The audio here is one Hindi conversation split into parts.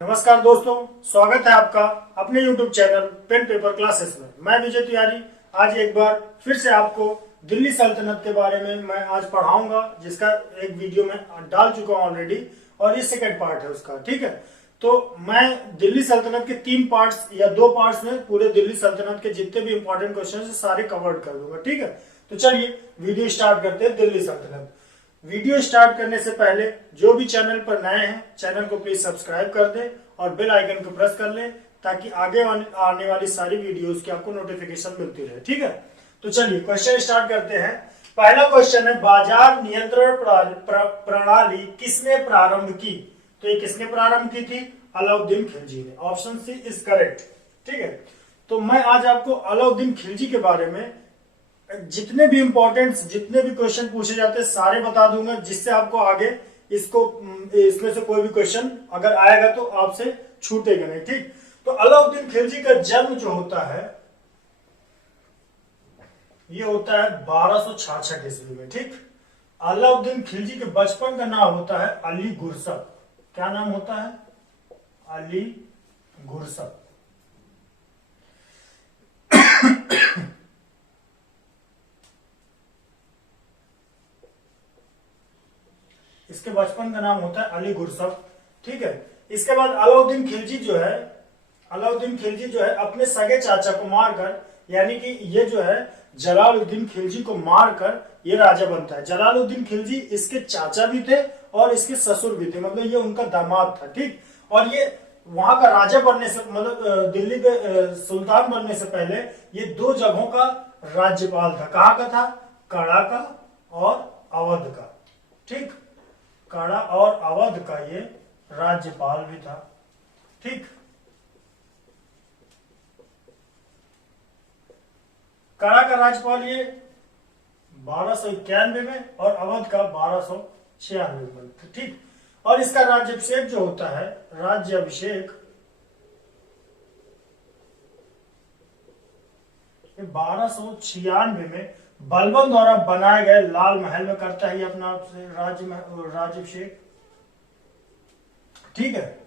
नमस्कार दोस्तों, स्वागत है आपका अपने YouTube channel pen paper classes में। मैं विजय तिवारी आज एक बार फिर से आपको दिल्ली सल्तनत के बारे में मैं आज पढ़ाऊंगा, जिसका एक वीडियो में डाल चुका हूं ऑलरेडी और ये सेकंड पार्ट है उसका। ठीक है, तो मैं दिल्ली सल्तनत के 3 पार्ट्स या 2 पार्ट्स में पूरे दिल्ली सल्तनत के जितने भी इंपॉर्टेंट क्वेश्चन है सारे कवर्ड कर दूंगा। ठीक है, तो चलिए वीडियो स्टार्ट करते हैं। दिल्ली सल्तनत वीडियो स्टार्ट करने से पहले जो भी चैनल पर नए हैं चैनल को प्लीज सब्सक्राइब कर दें और बेल आइकन को प्रेस कर लें ताकि आगे आने वाली सारी वीडियोस की आपको नोटिफिकेशन मिलती रहे। ठीक है, तो चलिए क्वेश्चन स्टार्ट करते हैं। पहला क्वेश्चन है, बाजार नियंत्रण प्रणाली किसने प्रारंभ की? तो ये किसने प्रारंभ की थी? अलाउद्दीन खिलजी ने। Option C is correct. ठीक है, तो मैं आज आपको अलाउद्दीन खिलजी के बारे में जितने भी क्वेश्चन पूछे जाते हैं सारे बता दूंगा, जिससे आपको आगे इसमें से कोई भी क्वेश्चन अगर आएगा तो आपसे छूटेगा नहीं। ठीक, तो अलाउद्दीन खिलजी का जन्म जो होता है ये होता है 1266 ईस्वी में। ठीक, अलाउद्दीन खिलजी के बचपन का नाम होता है अली गुरसप। क्या नाम होता है? अली गुरसप। इसके बचपन का नाम होता है अली गुरसप। ठीक है, इसके बाद अलाउद्दीन खिलजी जो है अपने सगे चाचा को मारकर, यानी कि ये जो है जलालुद्दीन खिलजी को मारकर ये राजा बनता है। जलालुद्दीन खिलजी इसके चाचा भी थे और इसके ससुर भी थे, मतलब ये उनका दामाद था। ठीक, और ये वहां का राजा बनने से मतलब दिल्ली पे सुल्तान बनने से पहले ये 2 जगहों का राज्यपाल था। कहाँ का था? कड़ा का और अवध का। ठीक, कड़ा और अवध का ये राज्यपाल भी था। ठीक, कड़ा का राज्यपाल ये 1291 में और अवध का 1296 में। ठीक, और इसका राज्याभिषेक जो होता है, राज्याभिषेक 1296 में बलबन द्वारा बनाए गए लाल महल में करता है ये अपना राज्याभिषेक। ठीक है,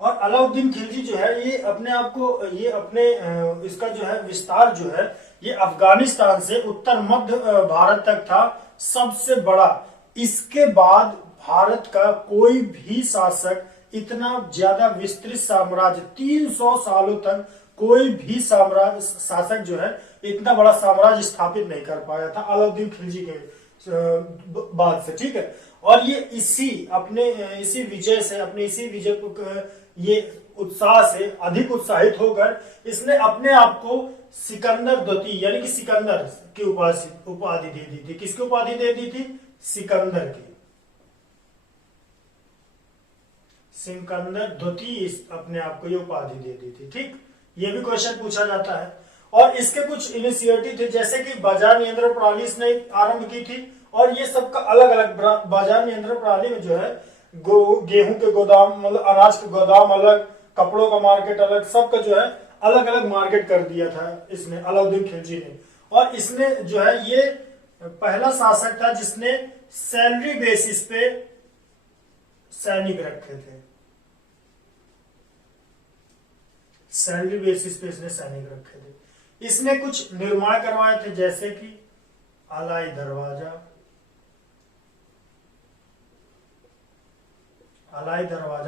और अलाउद्दीन खिलजी जो है ये अपने इसका जो है विस्तार जो है ये अफगानिस्तान से उत्तर मध्य भारत तक था सबसे बड़ा। इसके बाद भारत का कोई भी शासक इतना ज्यादा विस्तृत साम्राज्य 300 सालों तक कोई भी शासक जो है इतना बड़ा साम्राज्य स्थापित नहीं कर पाया था अलाउद्दीन खिलजी के बाद से। ठीक है, और ये इसी विजय को ये उत्साह से अधिक उत्साहित होकर इसने अपने आप को सिकंदर द्वितीय यानी कि सिकंदर की उपाधि दे दी थी। किसकी उपाधि दे दी थी? सिकंदर की। सिकंदर द्वितीय अपने आप को ये उपाधि दे दी थी। ठीक, ये भी क्वेश्चन पूछा जाता है। और इसके कुछ इनिशिएटिव थे, जैसे कि बाजार नियंत्रण प्रणाली इसने आरंभ की थी, और ये सबका अलग अलग बाजार नियंत्रण प्रणाली में जो है गेहूं के गोदाम मतलब अनाज के गोदाम अलग, कपड़ों का मार्केट अलग, सबका जो है अलग अलग मार्केट कर दिया था इसने, अलाउद्दीन खिलजी ने। और इसने जो है ये पहला शासक था जिसने सैलरी बेसिस पे सैनिक रखे थे। सैलरी बेसिस पे इसने सैनिक रखे थे। इसने कुछ निर्माण करवाए थे, जैसे कि अलाई दरवाजा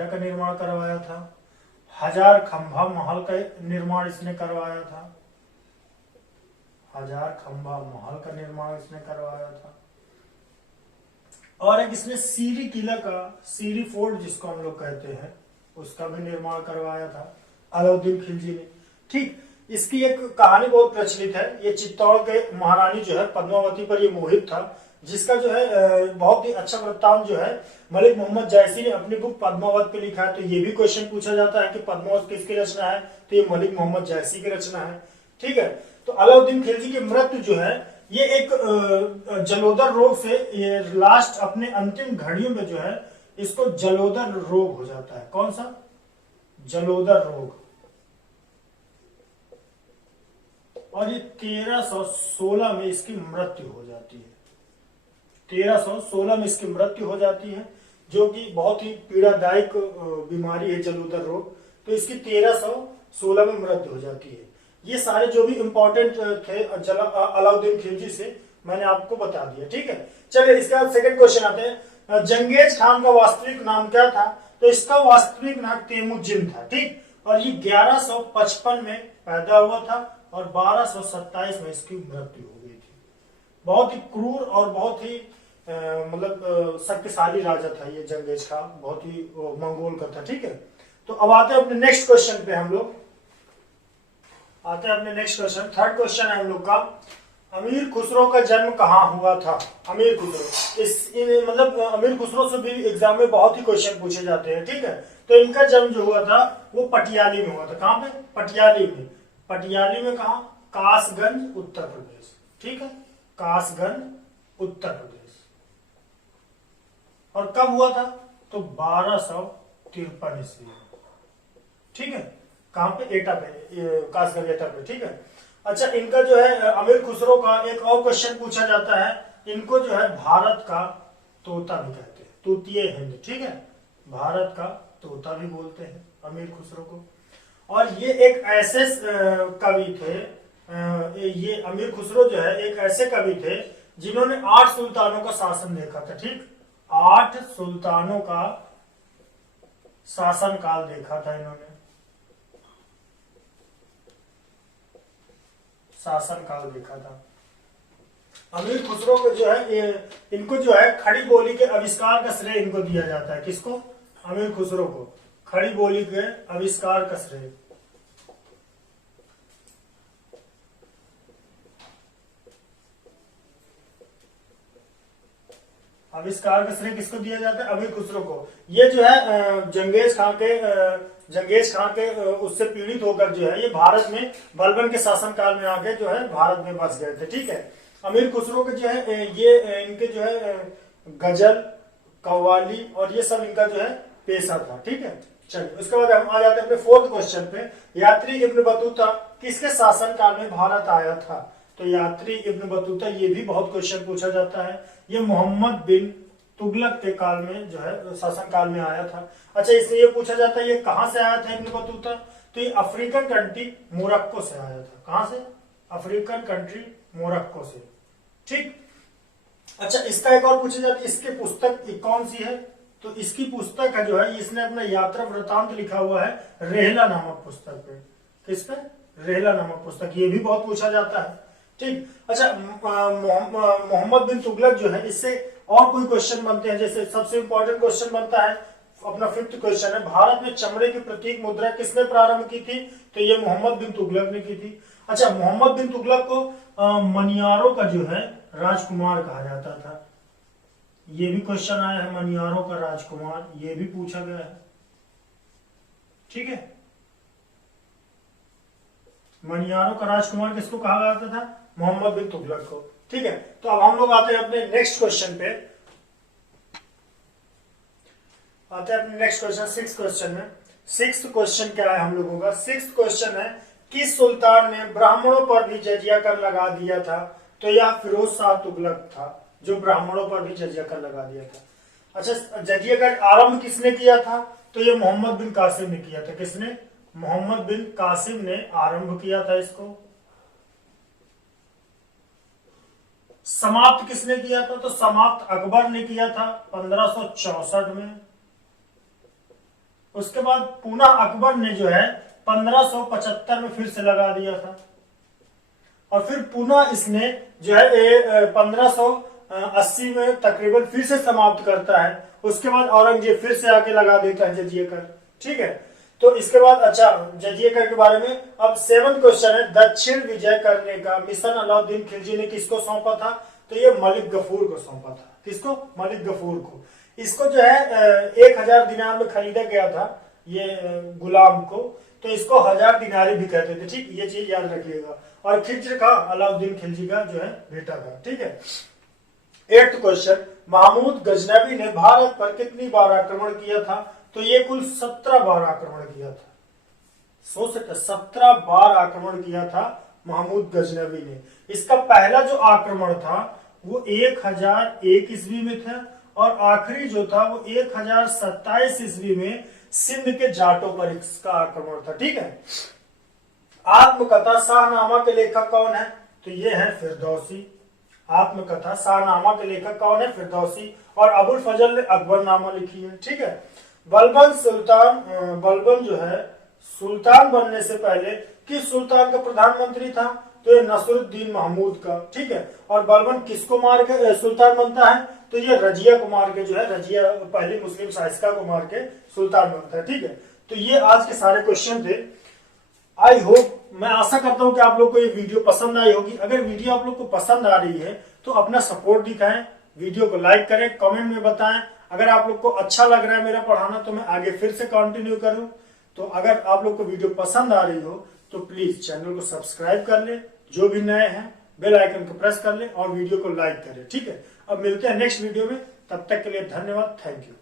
का निर्माण करवाया था। 1000 खंभा महल का निर्माण इसने करवाया था। 1000 खंभा महल का निर्माण इसने करवाया था। और एक इसने सीरी किला का, सीरी फोर्ट जिसको हम लोग कहते हैं, उसका भी निर्माण करवाया था अलाउद्दीन खिलजी ने। ठीक, इसकी एक कहानी बहुत प्रचलित है। ये चित्तौड़ के महारानी जो है पद्मावती पर ये मोहित था, जिसका जो है बहुत ही अच्छा वृत्तांत जो है मलिक मोहम्मद जायसी ने अपनी बुक पद्मावत पे लिखा है। तो ये भी क्वेश्चन पूछा जाता है कि पद्मावत किसकी रचना है? तो ये मलिक मोहम्मद जायसी की रचना है। ठीक है, तो अलाउद्दीन खिलजी की मृत्यु जो है ये एक जलोदर रोग से, ये लास्ट अपने अंतिम घड़ियों में जो है इसको जलोदर रोग हो जाता है। कौन सा? जलोदर रोग। और ये 1316 में इसकी मृत्यु हो जाती है। 1316 में इसकी मृत्यु हो जाती है। जो कि बहुत ही पीड़ादायक बीमारी है जलोदर रोग। तो इसकी 1316 में मृत्यु हो जाती है। ये सारे जो भी इंपॉर्टेंट थे अलाउद्दीन खिलजी से मैंने आपको बता दिया, ठीक है। चलिए इसके बाद सेकंड क्वेश्चन आते हैं, जंगेज खान का वास्तविक नाम क्या था? तो इसका वास्तविक नाम तेमुजिन था, ठीक। और ये 1155 में पैदा हुआ था और 1227 में इसकी मृत्यु हो गई थी। बहुत ही क्रूर और बहुत ही मतलब शक्तिशाली राजा था ये जंगेज खान, बहुत ही मंगोल का था, ठीक है। तो अब आते हैं अपने नेक्स्ट क्वेश्चन पे, हम लोग आते हैं अपने नेक्स्ट क्वेश्चन। थर्ड क्वेश्चन है हम लोग का, अमीर खुसरो का जन्म कहाँ हुआ था? अमीर खुसरो, मतलब अमीर खुसरो से भी एग्जाम में बहुत ही क्वेश्चन पूछे जाते हैं, ठीक है। तो इनका जन्म जो हुआ था वो पटियाली में हुआ था। कहाँ पे? पटियाली में। पटियाली में कहा? कासगंज, उत्तर प्रदेश, ठीक है। कासगंज, उत्तर प्रदेश। और कब हुआ था? तो 1253 ईस्वी में, ठीक है। कहां पे? एटा पे, कासगंज एटा पे, ठीक है। अच्छा, इनका जो है अमीर खुसरो का एक और क्वेश्चन पूछा जाता है, इनको जो है भारत का तोता भी कहते हैं, तूतीय हिंद, ठीक है। भारत का तोता भी बोलते हैं अमीर खुसरो को। और ये एक ऐसे कवि थे, ये अमीर खुसरो जो है एक ऐसे कवि थे जिन्होंने 8 सुल्तानों का शासन देखा था, ठीक। 8 सुल्तानों का शासन काल देखा था इन्होंने, शासन काल देखा था। अमीर खुसरो को जो है इनको जो है खड़ी बोली के आविष्कार का श्रेय इनको दिया जाता है। किसको? अमीर खुसरो को खड़ी बोली के आविष्कार का श्रेय। आविष्कार का श्रेय किसको दिया जाता है? अमीर खुसरो को। ये जो है जंगेज खान के उससे पीड़ित होकर जो है ये भारत में बलबन के शासन काल में आके जो है भारत में बस गए थे, ठीक है। अमीर खुसरो के जो है ये इनके जो है गजल, कव्वाली और ये सब इनका जो है पेशा था, ठीक है। चलिए उसके बाद हम आ जाते हैं अपने फोर्थ क्वेश्चन पे, यात्री इब्न बतूता किसके शासन काल में भारत आया था? तो यात्री इब्न बतूता, ये भी बहुत क्वेश्चन पूछा जाता है। ये मोहम्मद बिन तुगलक के काल में जो है शासन काल में आया था। अच्छा, इससे ये पूछा जाता है ये कहां से आया था इब्न बतूता? तो ये अफ्रीकन कंट्री मोरक्को से आया था। कहां से? अफ्रीकन कंट्री मोरक्को से, ठीक। अच्छा, इसका एक और पूछा जाता है, इसकी पुस्तक कौन सी है? तो इसकी पुस्तक है जो है इसने अपना यात्रा वृतांत लिखा हुआ है रेहला नामक पुस्तक पे। किस पे? रेहला नामक पुस्तक। ये भी बहुत पूछा जाता है, ठीक। अच्छा, मोहम्मद बिन तुगलक जो है इससे और कोई क्वेश्चन बनते हैं, जैसे सबसे इंपॉर्टेंट क्वेश्चन बनता है अपना फिफ्थ क्वेश्चन है, भारत में चमड़े की प्रतीक मुद्रा किसने प्रारंभ की थी? तो ये मोहम्मद बिन तुगलक ने की थी। अच्छा, मोहम्मद बिन तुगलक को मनियारों का जो है राजकुमार कहा जाता था। ये भी क्वेश्चन आया है, मनियारों का राजकुमार, ये भी पूछा गया है, ठीक है। मनियारों का राजकुमार किसको कहा जाता था? मोहम्मद बिन तुगलक को, ठीक है। तो अब हम लोग आते हैं अपने नेक्स्ट क्वेश्चन पे, आते हैं अपने नेक्स्ट क्वेश्चन, सिक्स्थ क्वेश्चन में। सिक्स्थ क्वेश्चन क्या है हम लोगों का? सिक्स्थ क्वेश्चन है, किस सुल्तान ने ब्राह्मणों पर भी जजिया कर लगा दिया था? तो यह फिरोज शाह तुगलक था जो ब्राह्मणों पर भी जजिया कर लगा दिया था। अच्छा, जजिया कर आरंभ किसने किया था? तो ये मोहम्मद बिन कासिम ने किया था। किसने? मोहम्मद बिन कासिम ने आरंभ किया था इसको। समाप्त किसने किया था? तो समाप्त अकबर ने किया था 1564 में। उसके बाद पुनः अकबर ने जो है 1575 में फिर से लगा दिया था, और फिर पुनः इसने जो है 1580 में तकरीबन फिर से समाप्त करता है। उसके बाद औरंगजेब फिर से आके लगा देता है जजिया कर, ठीक है। तो इसके बाद अच्छा, जजिया कर के बारे में अब 7th क्वेश्चन है, दक्षिण विजय करने का मिशन अलाउद्दीन खिलजी ने किसको सौंपा था? तो ये मलिक गफूर को सौंपा था। किसको? मलिक गफूर को। इसको जो है 1000 दिनार में खरीदा गया था ये गुलाम को, तो इसको 1000 दिनारी भी कहते थे, ठीक। ये चीज याद रखिएगा। और खिज्र का अलाउद्दीन खिलजी का जो है बेटा था, ठीक है। 8th क्वेश्चन, महमूद गजनवी ने भारत पर कितनी बार आक्रमण किया था? तो ये कुल 17 बार आक्रमण किया था। सोच सकते, 17 बार आक्रमण किया था महमूद गजनवी ने। इसका पहला जो आक्रमण था वो 1001 ईस्वी में था, और आखिरी जो था वो 1027 ईस्वी में सिंध के जाटों पर इसका आक्रमण था। ठीक है। आत्मकथा शाहनामा के लेखक कौन है? तो ये है फिरदौसी। आत्मकथा शाहनामा के लेखक कौन है? फिरदौसी। और अबुल फजल ने अकबरनामा लिखी है। ठीक है। बलबन जो है सुल्तान बनने से पहले किस सुल्तान का प्रधानमंत्री था? तो ये नसरुद्दीन महमूद का। ठीक है। और बलबन किसको मार के सुल्तान बनता है? तो ये रजिया को मार के जो है, रजिया पहली मुस्लिम शासिका को मार के सुल्तान बनता है। ठीक है। तो ये आज के सारे क्वेश्चन थे। आई होप, मैं आशा करता हूं कि आप लोग को ये वीडियो पसंद आई होगी। अगर वीडियो आप लोग को पसंद आ रही है तो अपना सपोर्ट दिखाएं, वीडियो को लाइक करें, कमेंट में बताएं। अगर आप लोग को अच्छा लग रहा है मेरा पढ़ाना तो मैं आगे फिर से कंटिन्यू करूं। तो अगर आप लोग को वीडियो पसंद आ रही हो तो प्लीज चैनल को सब्सक्राइब कर ले, जो भी नए हैं बेल आइकन को प्रेस कर ले और वीडियो को लाइक करें। ठीक है। अब मिलते हैं नेक्स्ट वीडियो में, तब तक के लिए धन्यवाद। Thank you.